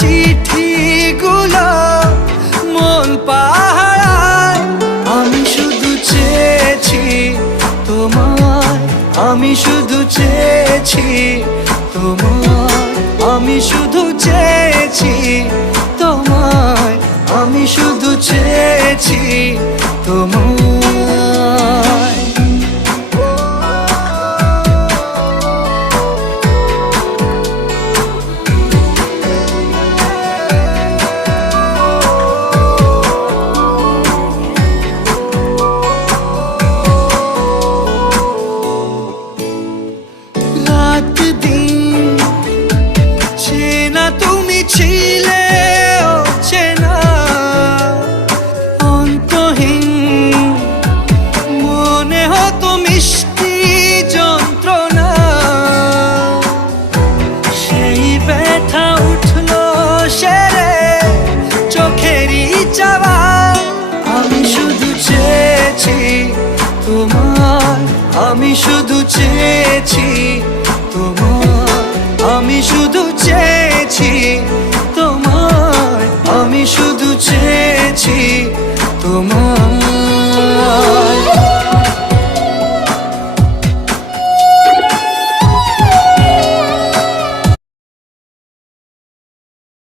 চিঠিগুলো মন পাহারায়। আমি শুধু চেয়েছি তোমায়, আমি শুধু চেয়েছি তোমায়, আমি শুধু চেয়েছি তোমায়, আমি শুধু চেয়েছি তোমায়। রাত দিন চেনা তুমি ছিলে চেনা অন্তহীন, মনে হতো মিষ্টি যন্ত্রণা। সেই ব্যথা উঠলো সেরে চোখেরই চাওয়ায়। আমি শুধু চেয়েছি তোমার, আমি শুধু চেয়েছি তোমার, আমি শুধু